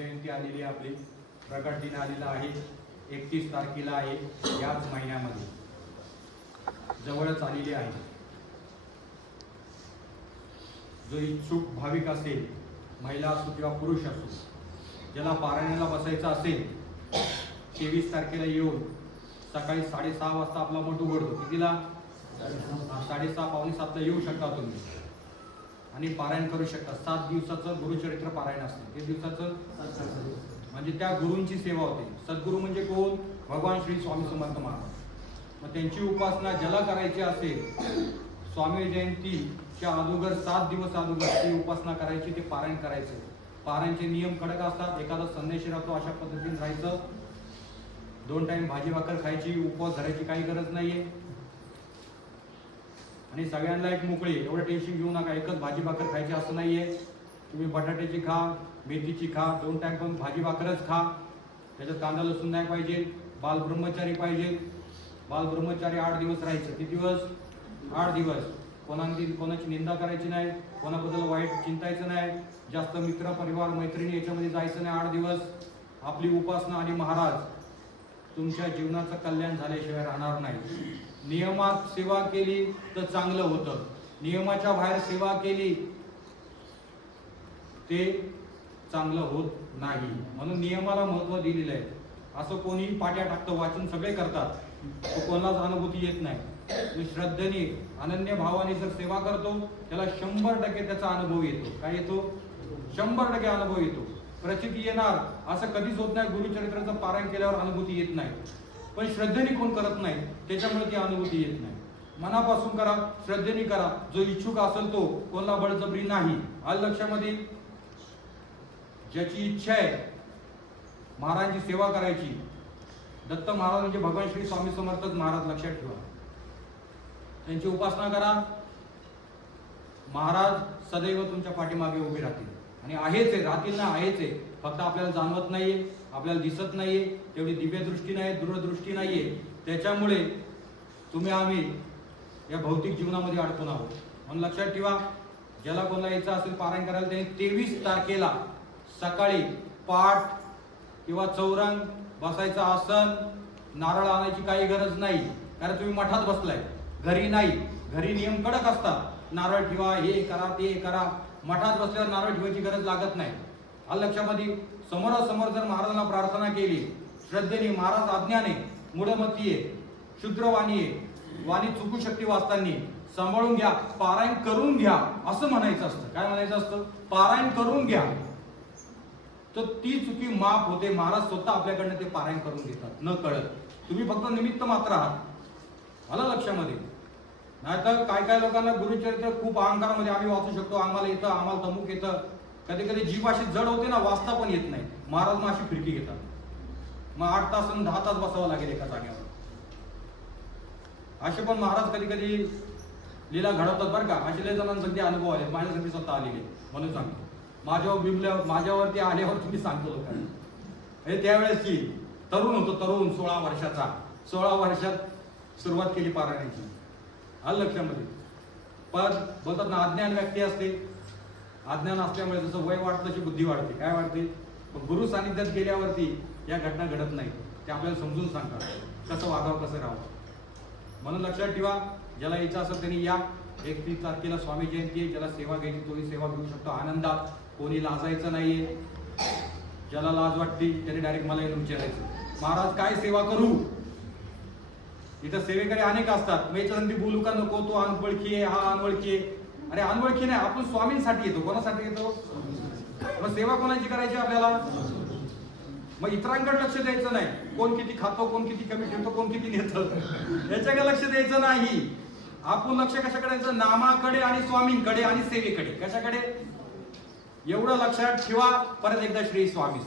जयंती आलेली आपली प्रकट दिन आलेला आहे एकतीस तारखेला आहे याच महिन्यामध्ये. जवळच आलेली आहे. जो इच्छुक भाविक असेल महिला असो किंवा पुरुष असो ज्याला पारायणाला बसायचं असेल तेवीस तारखेला येऊन सकाळी साडेसहा वाजता आपला मठ उघडतो. कितीला? साडेसहा पावणे सातला येऊ शकता तुम्ही. आणि पारायण करू शकता सात दिवसाचं गुरुचरित्र पारायण असतं. ते दिवसाचं म्हणजे त्या गुरूंची सेवा होते. सद्गुरू म्हणजे कोण? भगवान श्री स्वामी समर्थ महाराज. मग त्यांची उपासना ज्याला करायची असेल स्वामी जयंतीच्या अगोदर सात दिवस अगोदर ती उपासना करायची ते पारायण करायचं. पारायणचे नियम कडक असतात. एखादा संदेश राहतो अशा पद्धतीने राहायचं. दोन टाइम भाजी भाकर खायची उपवास धरायची काही गरज नाहीये. आणि सगळ्यांना एक मोकळी एवढं टेन्शन घेऊ नका. एकच भाजी भाकर खायची असं नाहीये. तुम्ही बटाट्याची खा मेथीची खा दोन टाईम पण भाजी भाकरच खा. त्याच्यात कांदा लसूण नाही पाहिजे. बाल ब्रह्मचारी पाहिजे. बाल ब्रह्मचारी आठ दिवस राहायचं. किती दिवस? आठ दिवस. कोणाची कोणाची निंदा करायची नाही. कोणाबद्दल वाईट चिंतायचं नाही. जास्त मित्र परिवार मैत्रिणी याच्यामध्ये जायचं नाही आठ दिवस. आपली उपासना आणि महाराज तुमच्या जीवनाचं कल्याण झाल्याशिवाय राहणार नाही. नियमात सेवा केली तर चांगलं होतं. नियमाच्या बाहेर सेवा केली ते चांगलं होत नाही. म्हणून नियमाला महत्त्व दिलेलं आहे. असं कोणी पाट्या टाकतं वाचून सगळे करतात. तो कोणालाच अनुभूती येत नाही. जो श्रद्धेने अनन्य भावाने जर सेवा करतो त्याला शंभर टक्के त्याचा अनुभव येतो. काय येतो? शंभर टक्के अनुभव येतो. प्रचिती येणार असं कधीच होत नाही. गुरुचरित्राचं पारायण केल्यावर अनुभूती येत नाही. पण श्रद्धेने कोण करत नाही त्याच्यामुळे ती अनुभूती येत नाही. मनापासून करा श्रद्धेने करा. जो इच्छुक असेल तो कोणाला बळजबरी नाही. आलं लक्षामध्ये? ज्याची इच्छा आहे महाराजांची सेवा करायची. दत्त महाराज म्हणजे भगवान श्री स्वामी समर्थच महाराज लक्षात ठेवा. त्यांची उपासना करा. महाराज सदैव तुमच्या पाठीमागे उभे राहतील. आणि आहेच आहे राहतील ना आहेच आहे. फक्त आपल्याला जाणवत नाहीये आपल्याला दिसत नाहीये तेवढी दिव्यदृष्टी नाही दूरदृष्टी नाहीये. त्याच्यामुळे तुम्ही आम्ही या भौतिक जीवनामध्ये अडकून आहोत. म्हणून लक्षात ठेवा ज्याला कोणाला यायचं असेल पारायण करायला त्यांनी तेवीस तारखेला सकाळी पाठ किंवा चौरंग बसायचं आसन नारळ आणायची काही गरज नाही. कारण तुम्ही मठात बसलाय. घरी नाही. घरी नियम कडक असतात. नारळ ठेवा हे करा ते करा. मठात बसल्यावर नारळ ठेवायची गरज लागत नाही. लक्षामध्ये समोरासमोर जर महाराजांना प्रार्थना केली श्रद्धेने महाराज आज्ञाने मूळमतीये शूद्रवाणीये वाणी चुकू शकते वाचताना सांभाळून घ्या पारायण करून घ्या असं म्हणायचं असतं. काय म्हणायचं असतं? पारायण करून घ्या. तर ती चुकी माफ होते महाराज स्वतः आपल्याकडनं ते पारायण करून घेतात न कळत. तुम्ही फक्त निमित्त मात्र आहात. आलं लक्षामध्ये? नाहीतर काय काय लोकांना गुरुचरित्र खूप अहंकारामध्ये आम्ही वाचू शकतो आम्हाला येतं आम्हाला तमुक येतं. कधी कधी जीव अशी जड होते ना वाचता पण येत नाही. महाराज मग अशी फिरकी घेतात. मग आठ तास आणि दहा तास बसावं लागेल एका जागेवर. असे पण महाराज कधी कधी लिला घडवतात बरं का. असे लय जणांना सगळे अनुभव आले माझ्यासाठी स्वतः आलेले म्हणून सांगतो. माझ्यावर बिंबल्यावर माझ्यावरती आल्यावर तुम्ही सांगतो लोकांना. म्हणजे हे त्यावेळेसची तरुण होतो तरुण सोळा वर्षाचा. सोळा वर्षात सुरुवात केली पारायणाची. आलं लक्षामध्ये? पण बोलतात ना अज्ञान व्यक्ती असते. अज्ञान असल्यामुळे जसं वय वाढतं तशी बुद्धी वाढते. काय वाढते? पण गुरु सानिध्यात गेल्यावरती या घटना घडत नाही ते आपल्याला समजून सांगतात. कसं वागावं कसं राहावं? म्हणून लक्षात ठेवा ज्याला यायचं असेल त्यांनी या एकतीस तारखेला स्वामी जयंती आहे ज्याला सेवा घ्यायची तोही सेवा घेऊ शकतो. आनंदात कोणी लाजायचं नाहीये. ज्याला लाज वाटते त्याने डायरेक्ट मला येऊन विचारायचं. महाराज काय सेवा करू? इथं सेवेकडे अनेक असतात. मग याच्यासाठी बोलू का? नको तो अनवळखी आहे हा अनवळखी आहे. अरे अनोळखीने नाही आपण स्वामींसाठी येतो. कोणासाठी येतो? मग सेवा कोणाची करायची आपल्याला? मग इतरांकडे लक्ष द्यायचं नाही. कोण किती खातो कोण किती कमी ठेवतो कोण किती नेतो? याच्याकडे लक्ष द्यायचं नाही. आपण लक्ष कशाकडे द्यायचं? नामाकडे आणि स्वामींकडे आणि सेवेकडे. कशाकडे? एवढं लक्षात ठेवा. परत एकदा श्री स्वामी